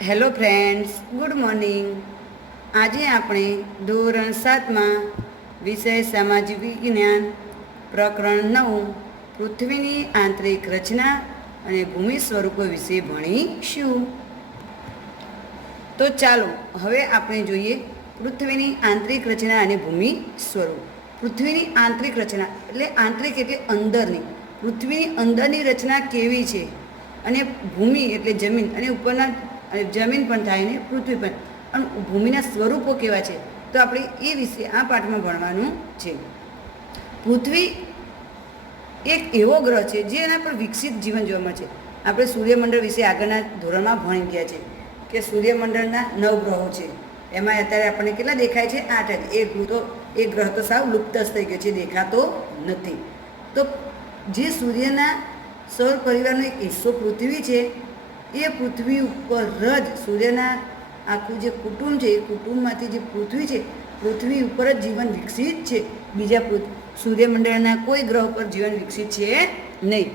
Hello friends, good morning. આજે આપણે ધોરણ 7માં વિષય સામાજિક વિજ્ઞાન પ્રકરણ 9 પૃથ્વીની આંતરિક રચના અને ભૂમિ સ્વરૂપો વિશે ભણીશું. તો ચાલો હવે આપણે જોઈએ પૃથ્વીની આંતરિક રચના અને ભૂમિ સ્વરૂપ. પૃથ્વીની આંતરિક રચના એટલે આંતરિક એટલે અંદરની. પૃથ્વીની અંદરની રચના કેવી છે અને ભૂમિ એટલે જમીન અને ઉપરના જમીન પણ થાય ને પૃથ્વી પણ અને ભૂમિના સ્વરૂપો કેવા છે તો આપણે એ વિશે આ પાઠમાં ભણવાનું છે. પૃથ્વી એક એવો ગ્રહ છે જેના પર વિકસિત જીવન જોવા મળે છે. આપણે સૂર્યમંડળ વિશે આગળના ધોરણમાં ભણી ગયા છે કે સૂર્યમંડળના 9 ગ્રહો છે. એમાં અત્યારે આપણને કેટલા દેખાય છે? 8 જ. એ ગ્રહ તો સાવ લુપ્ત જ થઈ ગયો છે, દેખાતો નથી. તો જે સૂર્યના સૌર પરિવારનો એક હિસ્સો પૃથ્વી છે એ પૃથ્વી ઉપર જ સૂર્યના આખું જે કુટુંબ છે એ કુટુંબમાંથી જે પૃથ્વી છે પૃથ્વી ઉપર જ જીવન વિકસિત છે. બીજા સૂર્યમંડળના કોઈ ગ્રહ પર જીવન વિકસિત છે નહીં.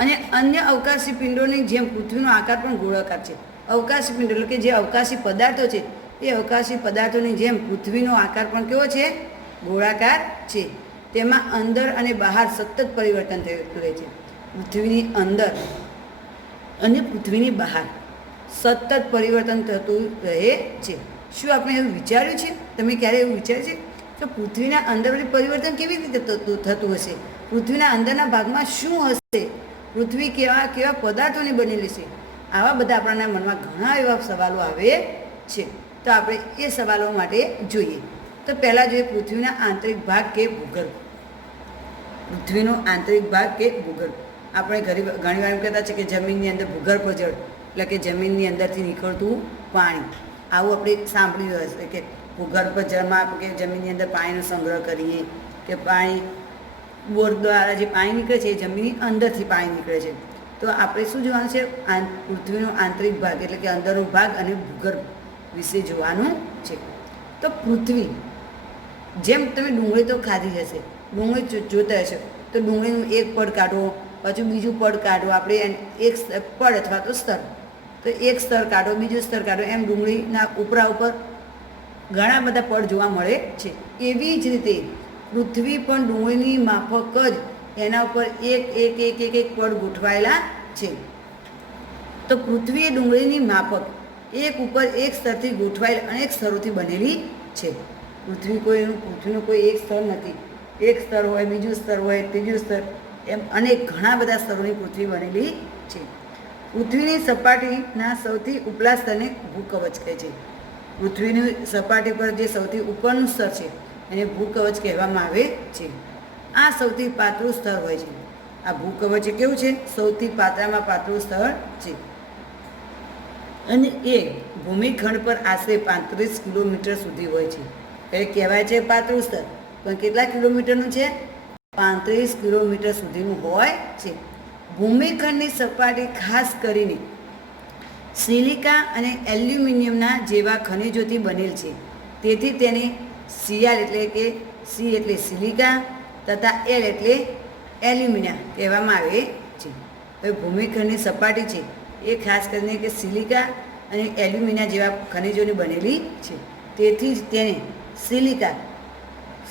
અને અન્ય અવકાશી પિંડોની જેમ પૃથ્વીનો આકાર પણ ગોળાકાર છે. અવકાશી પિંડો એટલે કે જે અવકાશી પદાર્થો છે એ અવકાશી પદાર્થોની જેમ પૃથ્વીનો આકાર પણ કેવો છે? ગોળાકાર છે. તેમાં અંદર અને બહાર સતત પરિવર્તન થતું રહે છે. પૃથ્વીની અંદર અને પૃથ્વીની બહાર સતત પરિવર્તન થતું રહે છે. શું આપણે એવું વિચાર્યું છે? તમે ક્યારે એવું વિચાર્યું છે કે પૃથ્વીના અંદર પરિવર્તન કેવી રીતે થતું હશે? પૃથ્વીના અંદરના ભાગમાં શું હશે? પૃથ્વી કેવા કેવા પદાર્થોની બનેલી છે? આવા બધા આપણા મનમાં ઘણા એવા સવાલો આવે છે. તો આપણે એ સવાલો માટે જોઈએ. તો પહેલાં જોઈએ પૃથ્વીના આંતરિક ભાગ કે ભૂગર્ભ. પૃથ્વીનો આંતરિક ભાગ કે ભૂગર્ભ. આપણે ઘણીવાર એમ કહેતા છે કે જમીનની અંદર ભૂગર્ભ જળ એટલે કે જમીનની અંદરથી નીકળતું પાણી. આવું આપણે સાંભળ્યું હશે કે ભૂગર્ભ જળમાં કે જમીનની અંદર પાણીનો સંગ્રહ કરીએ કે પાણી બોર દ્વારા જે પાણી નીકળે છે એ જમીનની અંદરથી પાણી નીકળે છે. તો આપણે શું જોવાનું છે? પૃથ્વીનો આંતરિક ભાગ એટલે કે અંદરનો ભાગ અને ભૂગર્ભ વિશે જોવાનું છે. તો પૃથ્વી જેમ તમે ડુંગળી તો ખાધી હશે, ડુંગળી જોતા હશો તો ડુંગળીનું એક પડ કાઢો, પછી બીજું પડ કાઢો. આપણે એક પડ અથવા તો સ્તર, તો એક સ્તર કાઢો, બીજું સ્તર કાઢો, એમ ડુંગળીના ઉપરા ઉપર ઘણા બધા પડ જોવા મળે છે. એવી જ રીતે પૃથ્વી પણ ડુંગળીની માફક જ એના ઉપર એક એક એક એક એક પડ ગોઠવાયેલા છે. તો પૃથ્વી એ ડુંગળીની માફક એક ઉપર એક સ્તરથી ગોઠવાયેલ અનેક સ્તરોથી બનેલી છે. પૃથ્વીનું કોઈ એક સ્તર નથી. એક સ્તર હોય, બીજું સ્તર હોય, ત્રીજું સ્તર, એમ અનેક ઘણા બધા સ્તરોની પૃથ્વી બનેલી છે. પૃથ્વીની સપાટીના સૌથી ઉપલા સ્તરને ભૂકવચ કહે છે. પૃથ્વીની સપાટી પર જે સૌથી ઉપરનું સ્તર છે એને ભૂકવચ કહેવામાં આવે છે. આ સૌથી પાતળું સ્તર હોય છે. આ ભૂકવચ કેવું છે? સૌથી પાતળામાં પાતળું સ્તર છે. અને એ ભૂમિખંડ પર આશરે 35 કિલોમીટર સુધી હોય છે. એટલે કહેવાય છે પાતળું સ્તર, પણ કેટલા કિલોમીટરનું છે? 35 કિલોમીટર સુધીનું હોય છે. ભૂમિખંડની સપાટી ખાસ કરીને સિલિકા અને એલ્યુમિનિયમના જેવા ખનિજોથી બનેલ છે. તેથી તેને સીઆર એટલે કે સી એટલે સિલિકા તથા એલ એટલે એલ્યુમિનિયમ કહેવામાં આવે છે. હવે ભૂમિખંડની સપાટી છે એ ખાસ કરીને કે સિલિકા અને એલ્યુમિનિયમ જેવા ખનિજોની બનેલી છે. તેથી જ તેને સિલિકા,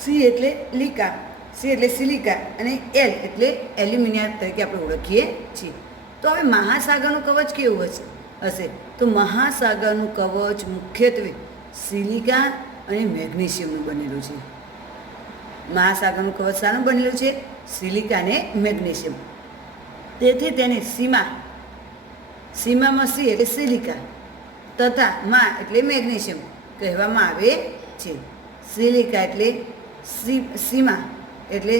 સી એટલે સિલિકા અને એલ એટલે એલ્યુમિનિયમ તરીકે આપણે ઓળખીએ છીએ. તો હવે મહાસાગરનું કવચ કેવું હશે? તો મહાસાગરનું કવચ મુખ્યત્વે સિલિકા અને મેગ્નેશિયમનું બનેલું છે. મહાસાગરનું કવચ શાનું બનેલું છે? સિલિકા અને મેગ્નેશિયમ. તેથી તેને સીમામાં સી એટલે સિલિકા તથા મા એટલે મેગ્નેશિયમ કહેવામાં આવે છે. સિલિકા એટલે સીમા એટલે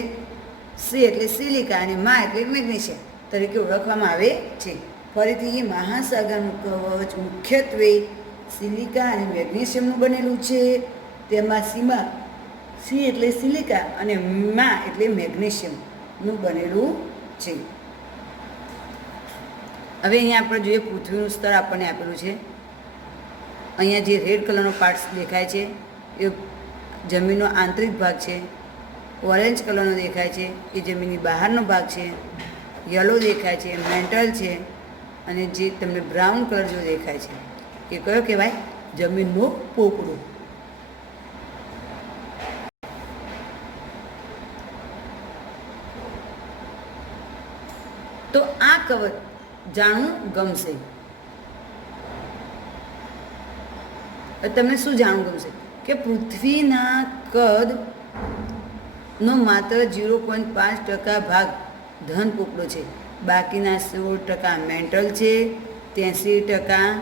સી એટલે સિલિકા અને મા એટલે મેગ્નેશિયમ તરીકે ઓળખવામાં આવે છે. ફરીથી એ મહાસાગરનું કવચ મુખ્યત્વે સિલિકા અને મેગ્નેશિયમનું બનેલું છે. તેમાં સી એટલે સિલિકા અને મા એટલે મેગ્નેશિયમનું બનેલું છે. હવે અહીંયા આપણે જોઈએ પૃથ્વીનું સ્તર આપણને આપેલું છે. અહીંયા જે રેડ કલરનો પાર્ટ દેખાય છે એ જમીનનો આંતરિક ભાગ છે. ઓરેન્જ કલરનો દેખાય છે એ જમીનની બહારનો ભાગ છે. યલો દેખાય છે મેન્ટલ છે. અને જે તમને બ્રાઉન કલર જો દેખાય છે એ કયો કહેવાય? જમીનનો પોપડો. તો આ કવચ જાણવું ગમશે. તમને શું જાણવું ગમશે? કે પૃથ્વીના કદનો માત્ર 0.5% ભાગ ધન પોપડો છે. બાકીના 16% મેન્ટલ છે, 83%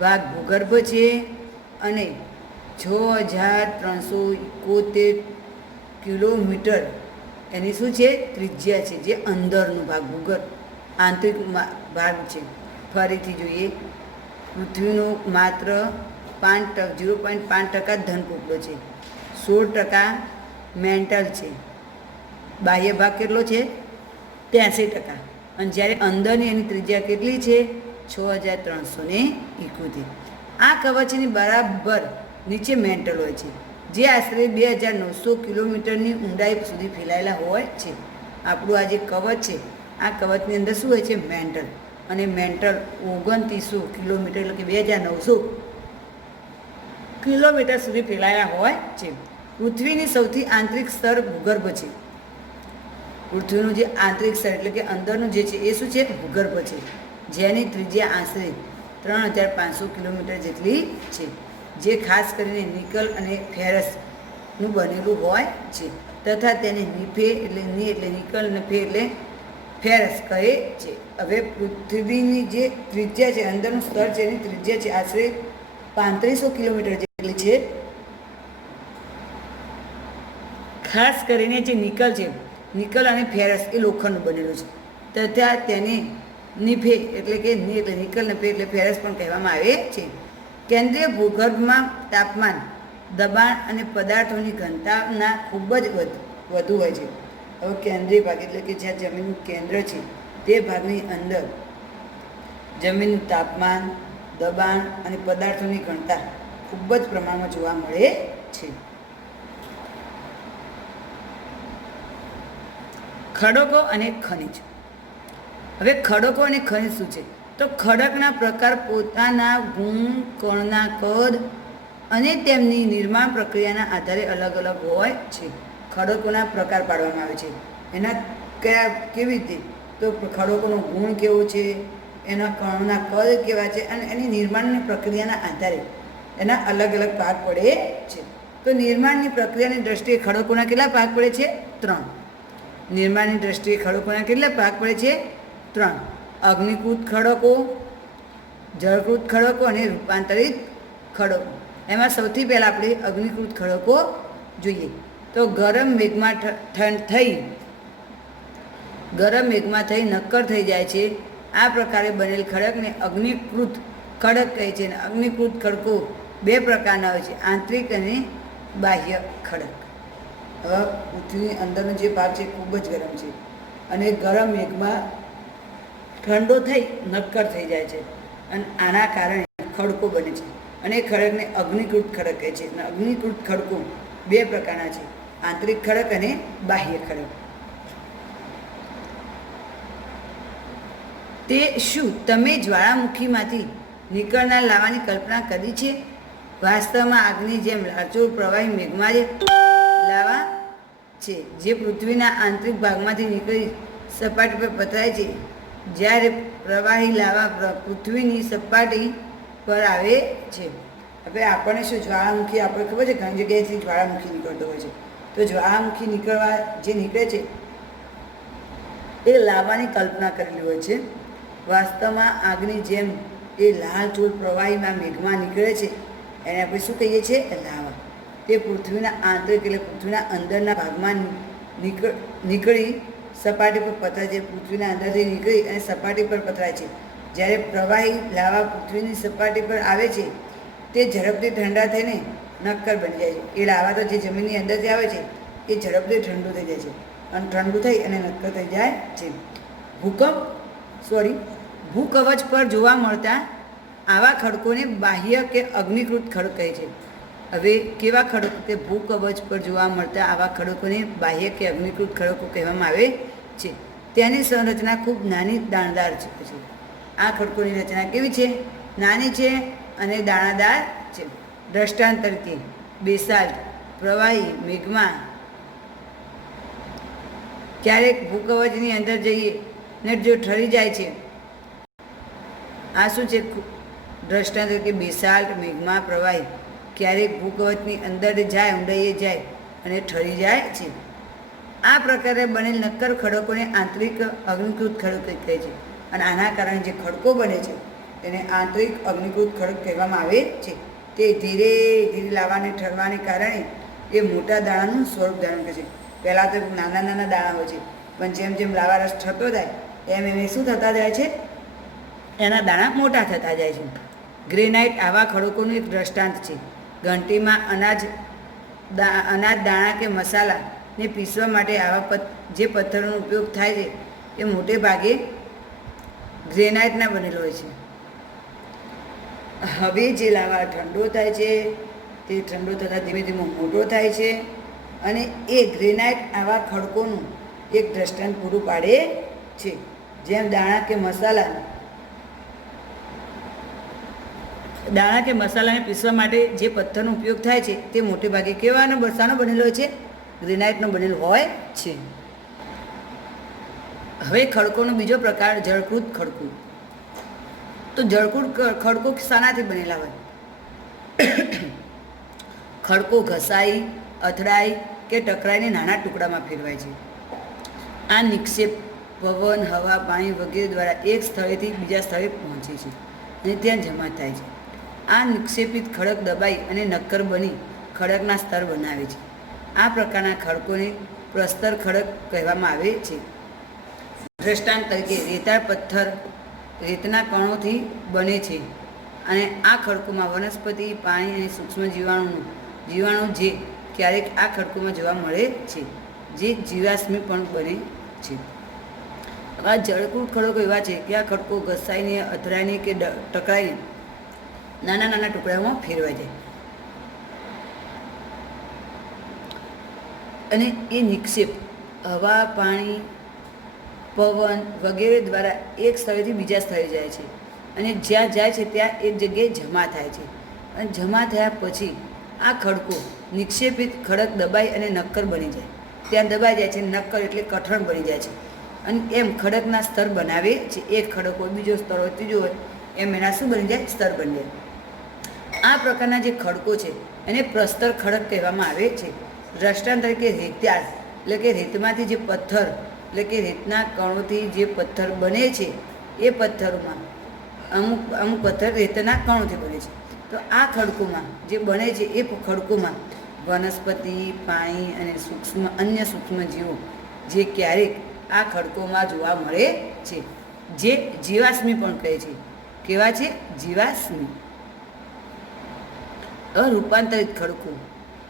ભાગ ભૂગર્ભ છે અને 6371 કિલોમીટર એની શું છે? ત્રિજ્યા છે, જે અંદરનો ભાગ ભૂગર્ભ આંતરિક ભાગ છે. ફરીથી જોઈએ, પૃથ્વીનો માત્ર 0.5% ધન પોપડો છે, 16% મેન્ટલ છે, બાહ્ય ભાગ કેટલો છે? 83%. અને જ્યારે અંદરની એની ત્રિજ્યા કેટલી છે? 6371. આ કવચની બરાબર નીચે મેન્ટલ હોય છે, જે આશરે 2900 કિલોમીટરની ઊંડાઈ સુધી ફેલાયેલા હોય છે. આપણું આ જે કવચ છે, આ કવચની અંદર શું હોય છે? મેન્ટલ. અને મેન્ટલ 2900 કિલોમીટર એટલે કે 2900 કિલોમીટર સુધી ફેલાયેલા હોય છે. પૃથ્વીની સૌથી આંતરિક સ્તર ભૂગર્ભ છે. પૃથ્વીનું જે આંતરિક સ્તર એટલે કે અંદરનું જે છે એ શું છે? ભૂગર્ભ છે, જેની ત્રિજ્યા આશરે 3500 કિલોમીટર જેટલી છે, જે ખાસ કરીને નિકલ અને ફેરસનું બનેલું હોય છે તથા તેને નિફે એટલે નિકલ અને ફે એટલે ફેરસ કહે છે. હવે પૃથ્વીની જે ત્રિજ્યા છે, અંદરનું સ્તર છે, એની ત્રિજ્યા છે આશરે 3500 કિલોમીટર જેટલી છે. ખાસ કરીને જે નિકલ છે, નિકલ અને ફેરસ એ લોખંડનું બનેલું છે તથા તેને નિફે એટલે કે નિકલ ને ફે એટલે ફેરસ પણ કહેવામાં આવે છે. કેન્દ્રીય ભૂગર્ભમાં તાપમાન, દબાણ અને પદાર્થોની ઘનતાના ખૂબ જ વધુ હોય છે. હવે કેન્દ્રીય ભાગ એટલે કે જ્યાં જમીનનું કેન્દ્ર છે તે ભાગની અંદર જમીનનું તાપમાન, દબાણ અને પદાર્થોની ઘનતા ખૂબ જ પ્રમાણમાં જોવા મળે છે. ખડકો અને ખનિજ. હવે ખડકો અને ખનિજ શું છે? તો ખડકના પ્રકાર પોતાના ગુણ, કણના કદ અને તેમની નિર્માણ પ્રક્રિયાના આધારે અલગ અલગ હોય છે. ખડકોના પ્રકાર પાડવામાં આવે છે. એના કેવી રીતે? તો ખડકોનો ગુણ કેવો છે, એના કણના કદ કેવા છે અને એની નિર્માણની પ્રક્રિયાના આધારે એના અલગ અલગ ભાગ પડે છે. તો નિર્માણની પ્રક્રિયાની દ્રષ્ટિએ ખડકોના કેટલા ભાગ પડે છે? 3. નિર્માણની દ્રષ્ટિએ ખડકોના કેટલા ભાગ પડે છે? 3. અગ્નિકૃત ખડકો, જળકૃત ખડકો અને રૂપાંતરિત ખડકો. એમાં સૌથી પહેલાં આપણે અગ્નિકૃત ખડકો જોઈએ. તો ગરમ મેઘમાં થઈ નક્કર થઈ જાય છે. આ પ્રકારે બનેલ ખડકને અગ્નિકૃત ખડક કહે છે. અને અગ્નિકૃત ખડકો 2 પ્રકારના હોય છે, આંતરિક અને બાહ્ય ખડક. હવે પૃથ્વીની અંદરનો જે ભાગ છે ખૂબ જ ગરમ છે અને ગરમ મેઘમાં ઠંડો થઈ નક્કર થઈ જાય છે અને આના કારણે ખડકો બને છે અને એ ખડકને અગ્નિકૃત ખડક કહે છે. અને અગ્નિકૃત ખડકો 2 પ્રકારના છે, આંતરિક ખડક અને બાહ્ય ખડક. તે શું તમે જ્વાળામુખીમાંથી નીકળનાર લાવાની કલ્પના કરી છે? વાસ્તવમાં આગની જેમ લાચોળ પ્રવાહી મેઘમાં જ લાવા છે, જે પૃથ્વીના આંતરિક ભાગમાંથી નીકળી સપાટી પર પથરાય છે. જ્યારે પ્રવાહી લાવા પૃથ્વીની સપાટી પર આવે છે. હવે આપણને શું જ્વાળામુખી, આપણે ખબર છે ઘણી જગ્યાએથી જ્વાળામુખી નીકળતો હોય છે. તો જ્વાળામુખી જે નીકળે છે એ લાવાની કલ્પના કરેલી હોય છે. વાસ્તવમાં આગની જેમ એ લાલચોળ પ્રવાહીમાં મેઘમાં નીકળે છે, એને આપણે શું કહીએ છીએ? લાવા. તે પૃથ્વીના આંતરિક એટલે પૃથ્વીના અંદરના ભાગમાં નીકળી સપાટી પર પથરાય છે. પૃથ્વીના અંદરથી નીકળી અને સપાટી પર પથરાય છે. જ્યારે પ્રવાહી લાવા પૃથ્વીની સપાટી પર આવે છે તે ઝડપથી ઠંડા થઈને નક્કર બની જાય છે. એ લાવા તો જે જમીનની અંદરથી આવે છે એ ઝડપથી ઠંડુ થઈ જાય છે અને ઠંડુ થઈ અને નક્કર થઈ જાય છે. ભૂકવચ પર જોવા મળતા આવા ખડકોને બાહ્ય કે અગ્નિકૃત ખડક કહે છે. હવે કેવા ખડકો? કે ભૂકવચ પર જોવા મળતા આવા ખડકોને બાહ્ય કે અગ્નિકૃત ખડકો કહેવામાં આવે છે. તેની સંરચના ખૂબ નાની દાણદાર છે. આ ખડકોની રચના કેવી છે? નાની છે અને દાણાદાર છે. દ્રષ્ટાંત તરીકે બેસાલ્ટ, પ્રવાહી મેઘમાં ક્યારેક ભૂકવચની અંદર જઈએ ને જો ઠરી જાય છે, આ શું છે? દ્રષ્ટાંત તરીકે બેસાલ્ટ, મેઘમાં, પ્રવાહી ક્યારેક ભૂકવચની અંદર જાય, ઊંડાઈએ જાય અને ઠરી જાય છે. આ પ્રકારે બનેલ નક્કર ખડકોને આંતરિક અગ્નિકૃત ખડક કહે છે. અને આના કારણે જે ખડકો બને છે તેને આંતરિક અગ્નિકૃત ખડક કહેવામાં આવે છે. તે ધીરે ધીરે લાવાને ઠરવાને કારણે એ મોટા દાણાનું સ્વરૂપ ધારણ કરે છે. પહેલાં તો નાના નાના દાણા હોય છે, પણ જેમ જેમ લાવા રસ થતો જાય એમ એને શું થતા જાય છે? એના દાણા મોટા થતા જાય છે. ગ્રેનાઇટ આવા ખડકોનું એક દ્રષ્ટાંત છે. ઘંટીમાં અનાજ દાણા કે મસાલાને પીસવા માટે આવા જે પથ્થરનો ઉપયોગ થાય છે એ મોટે ભાગે ગ્રેનાઇટના બનેલો હોય છે. હવે જે લાવા ઠંડો થાય છે તે ઠંડો થતાં ધીમે ધીમે મોટો થાય છે અને એ ગ્રેનાઇટ આવા ખડકોનું એક દ્રષ્ટાંત પૂરું પાડે છે. જેમ દાણા કે મસાલાને પીસવા માટે જે પથ્થરનો ઉપયોગ થાય છે તે મોટે ભાગે કેવાનો બરસાનો બનેલો છે? ગ્રેનાઇટનો બનેલો હોય છે. હવે ખડકોનો બીજો પ્રકાર જળકૃત ખડકો. તો જળકૃત ખડકો શાનાથી બનેલા હોય? ખડકો ઘસાઈ, અથડાઈ કે ટકરાઈને નાના ટુકડામાં ફેરવાય છે. આ નિક્ષેપ પવન, હવા, પાણી વગેરે દ્વારા એક સ્થળેથી બીજા સ્થળે પહોંચે છે અને ત્યાં જમા થાય છે. આ નિક્ષેપિત ખડક દબાઈ અને નક્કર બની ખડકના સ્તર બનાવે છે. આ પ્રકારના ખડકોને પ્રસ્તર ખડક કહેવામાં આવે છે. દ્રષ્ટાંત તરીકે રેતાળ પથ્થર રેતના કણોથી બને છે અને આ ખડકોમાં વનસ્પતિ, પાણી અને સૂક્ષ્મ જીવાણુ જે ક્યારેક આ ખડકોમાં જોવા મળે છે, જે જીવાશ્મી પણ બને છે. આ જળકૃત ખડકો એવા છે કે આ ખડકો ઘસાઈને, અથડાઈને કે ટકરાઈને નાના નાના ટુકડામાં ફેરવાઈ જાય અને એ નિક્ષેપ હવા, પાણી, પવન વગેરે દ્વારા એક સ્થળેથી બીજા સ્થળે જાય છે અને જ્યાં જાય છે ત્યાં એક જગ્યાએ જમા થાય છે. અને જમા થયા પછી આ ખડકો નિક્ષેપિત ખડક દબાઈ અને નક્કર બની જાય. ત્યાં દબાઈ જાય છે, નક્કર એટલે કઠણ બની જાય છે અને એમ ખડકના સ્તર બનાવે છે. એક ખડક હોય, બીજો સ્તર હોય, ત્રીજો હોય, એમ એના શું બની જાય? સ્તર બની જાય. આ પ્રકારના જે ખડકો છે એને પ્રસ્તર ખડક કહેવામાં આવે છે. દ્રષ્ટાંત તરીકે રેતાળ એટલે કે રેતમાંથી જે પથ્થર એટલે કે રેતના કણોથી જે પથ્થર બને છે એ પથ્થરોમાં અમુક પથ્થર રેતના કણોથી બને છે. તો આ ખડકોમાં જે બને છે એ ખડકોમાં વનસ્પતિ, પાણી અને અન્ય સૂક્ષ્મ જીવો જે ક્યારેક આ ખડકોમાં જોવા મળે છે, જે જીવાશ્મી પણ કહે છે. કેવા છે? જીવાશ્મી. રૂપાંતરિત ખડકો.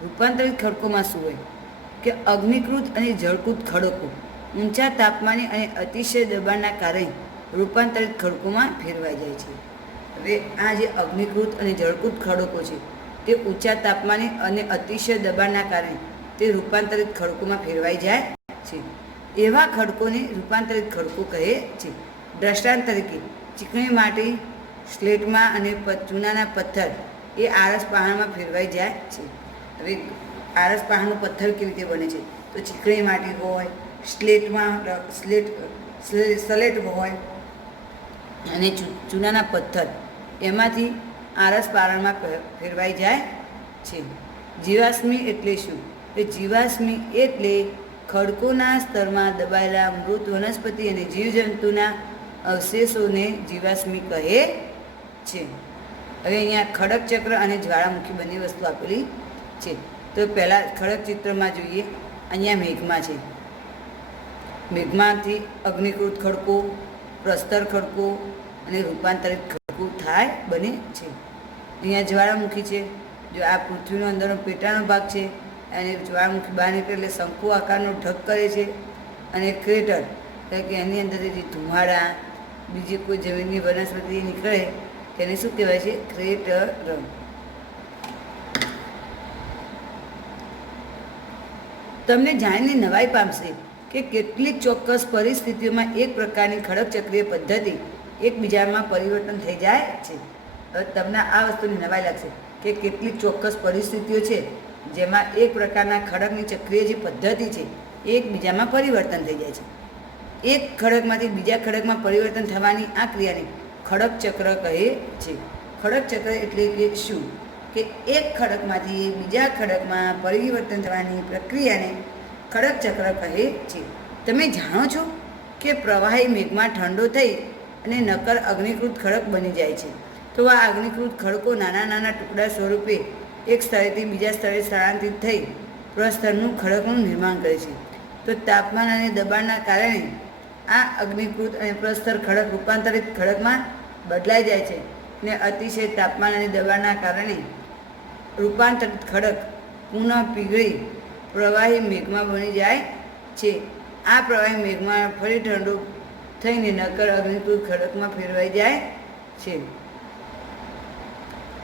રૂપાંતરિત ખડકોમાં શું હોય કે અગ્નિકૃત અને જળકૃત ખડકો ઊંચા તાપમાને અને અતિશય દબાણના કારણે રૂપાંતરિત ખડકોમાં ફેરવાઈ જાય છે. હવે આ જે અગ્નિકૃત અને જળકૃત ખડકો છે તે ઊંચા તાપમાને અને અતિશય દબાણના કારણે તે રૂપાંતરિત ખડકોમાં ફેરવાઈ જાય છે. એવા ખડકોને રૂપાંતરિત ખડકો કહે છે. દ્રષ્ટાંત તરીકે ચીકણી માટી સ્લેટમાં અને ચૂનાના પથ્થર એ આરસ પહાણમાં ફેરવાઈ જાય છે. હવે આરસ પહાણનો પથ્થર કેવી રીતે બને છે? તો ચીકણી માટી હોય, સ્લેટ હોય અને ચૂનાના પથ્થર એમાંથી આરસ પારણમાં ફેરવાઈ જાય છે. જીવાશ્મી એટલે શું? એ જીવાશ્મી એટલે ખડકોના સ્તરમાં દબાયેલા મૃત વનસ્પતિ અને જીવજંતુના અવશેષોને જીવાશ્મી કહે છે. હવે અહીંયા ખડક ચક્ર અને જ્વાળામુખી બંને વસ્તુ આપેલી છે. તો પહેલાં ખડક ચિત્રમાં જોઈએ. અહીંયા મેઘમાં છે. મેઘમાંથી અગ્નિકૃત ખડકો, પ્રસ્તર ખડકો અને રૂપાંતરિત ખડકો બને છે. અહીંયા જ્વાળામુખી છે. જો આ પૃથ્વીનો અંદરનો પેટાનો ભાગ છે અને જ્વાળામુખી બહાર નીકળે એટલે શંકુ આકારનો ઢગ કરે છે. અને ક્રેટર એટલે કે એની અંદરથી જે ધુમાડા બીજી કોઈ જમીનની વનસ્પતિ નીકળે તેને શું કહેવાય છે? ક્રેટર. તમને જાણીને નવાઈ પામશે કે કેટલીક ચોક્કસ પરિસ્થિતિઓમાં એક પ્રકારની ખડક ચક્રીય પદ્ધતિ એકબીજામાં પરિવર્તન થઈ જાય છે. હવે તમને આ વસ્તુની નવાઈ લાગશે કે કેટલીક ચોક્કસ પરિસ્થિતિઓ છે જેમાં એક પ્રકારના ખડકની ચક્રીય જે પદ્ધતિ છે એ એકબીજામાં પરિવર્તન થઈ જાય છે. એક ખડકમાંથી બીજા ખડકમાં પરિવર્તન થવાની આ ક્રિયાને ખડક ચક્ર કહે છે. ખડક ચક્ર એટલે કે શું? કે એક ખડકમાંથી બીજા ખડકમાં પરિવર્તન થવાની પ્રક્રિયાને ખડક ચક્ર કહે છે. તમે જાણો છો કે પ્રવાહી મેઘમાં ઠંડો થઈ અને નક્કર અગ્નિકૃત ખડક બની જાય છે. તો આ અગ્નિકૃત ખડકો નાના નાના ટુકડા સ્વરૂપે એક સ્થળેથી બીજા સ્થળે સ્થળાંતરિત થઈ પ્રસ્તરનું ખડકનું નિર્માણ કરે છે. તો તાપમાન અને દબાણના કારણે આ અગ્નિકૃત અને પ્રસ્તર ખડક રૂપાંતરિત ખડકમાં બદલાઈ જાય છે ને અતિશય તાપમાન અને દબાણના કારણે રૂપાંતરિત ખડક પુનઃ પીગળી પ્રવાહી મેઘમાં બની જાય છે. આ પ્રવાહી મેઘમાં ફરી ઠંડુ થઈને નક્કર અગ્નિકૃત ખડકમાં ફેરવાઈ જાય છે.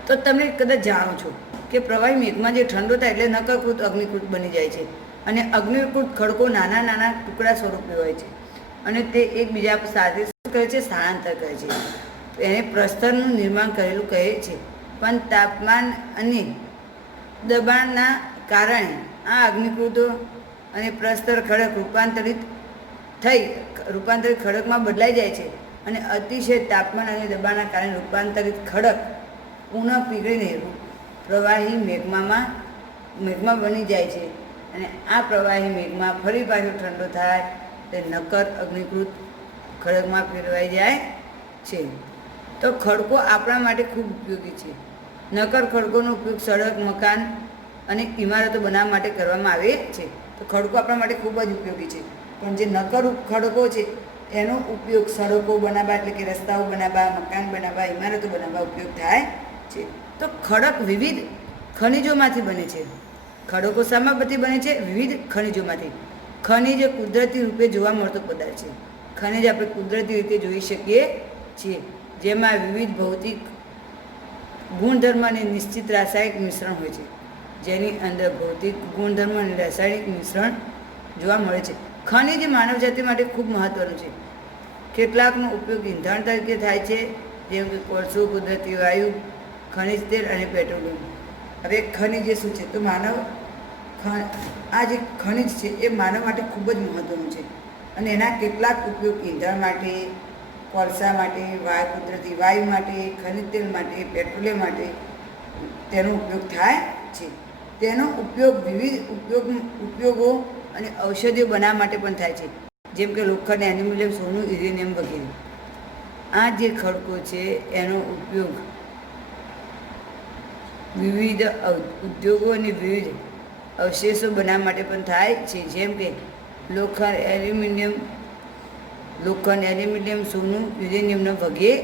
તો તમે કદાચ જાણો છો કે પ્રવાહી મેઘમાં જે ઠંડો થાય એટલે નક્કરકૃત અગ્નિકૃત બની જાય છે અને અગ્નિકૃત ખડકો નાના નાના ટુકડા સ્વરૂપે હોય છે અને તે એકબીજા સાથે શું કહે છે? સ્થળાંતર કરે છે. એને પ્રસ્તરનું નિર્માણ કરેલું કહે છે. પણ તાપમાન અને દબાણના કારણે આ અગ્નિકૃતો અને પ્રસ્તર ખડક રૂપાંતરિત ખડકમાં બદલાઈ જાય છે અને અતિશય તાપમાન અને દબાણના કારણે રૂપાંતરિત ખડક પુનઃ પીગળીને પ્રવાહી મેઘમાં બની જાય છે અને આ પ્રવાહી મેઘમાં ફરી પાછો ઠંડો થાય તે નક્કર અગ્નિકૃત ખડકમાં ફેરવાઈ જાય છે. તો ખડકો આપણા માટે ખૂબ ઉપયોગી છે. નક્કર ખડકોનો ઉપયોગ સડક, મકાન અને ઇમારતો બનાવવા માટે કરવામાં આવે છે. તો ખડકો આપણા માટે ખૂબ જ ઉપયોગી છે. પણ જે નક્કર ખડકો છે એનો ઉપયોગ સડકો બનાવવા એટલે કે રસ્તાઓ બનાવવા, મકાન બનાવવા, ઇમારતો બનાવવા ઉપયોગ થાય છે. તો ખડક વિવિધ ખનિજોમાંથી બને છે. ખડકો શામાંથી બને છે? વિવિધ ખનિજોમાંથી. ખનિજ કુદરતી રૂપે જોવા મળતો પદાર્થ છે. ખનિજ આપણે કુદરતી રીતે જોઈ શકીએ છીએ જેમાં વિવિધ ભૌતિક ગુણધર્મ અને નિશ્ચિત રાસાયણિક મિશ્રણ હોય છે. જેની અંદર ભૌતિક ગુણધર્મ અને રાસાયણિક મિશ્રણ જોવા મળે છે. ખનિજ માનવજાતિ માટે ખૂબ મહત્ત્વનું છે. કેટલાકનો ઉપયોગ ઈંધણ તરીકે થાય છે જેમ કે કોલસો, કુદરતી વાયુ, ખનિજ તેલ અને પેટ્રોલિયમ. હવે ખનિજ શું છે? તો આ જે ખનિજ છે એ માનવ માટે ખૂબ જ મહત્ત્વનું છે અને એના કેટલાક ઉપયોગ ઈંધણ માટે, કોલસા માટે, કુદરતી વાયુ માટે, ખનિજ તેલ માટે, પેટ્રોલિયમ માટે તેનો ઉપયોગ થાય છે. તેનો ઉપયોગ વિવિધ ઉપયોગો અને ઔષધિઓ બનાવવા માટે પણ થાય છે જેમ કે લોખંડ, એલ્યુમિનિયમ, સોનું, યુરેનિયમ વગેરે. આ જે ખડકો છે એનો ઉપયોગ વિવિધ ઉદ્યોગો અને વિવિધ અવશેષો બનાવવા માટે પણ થાય છે જેમ કે લોખંડ, એલ્યુમિનિયમ, સોનું, યુરેનિયમનો વગેરે.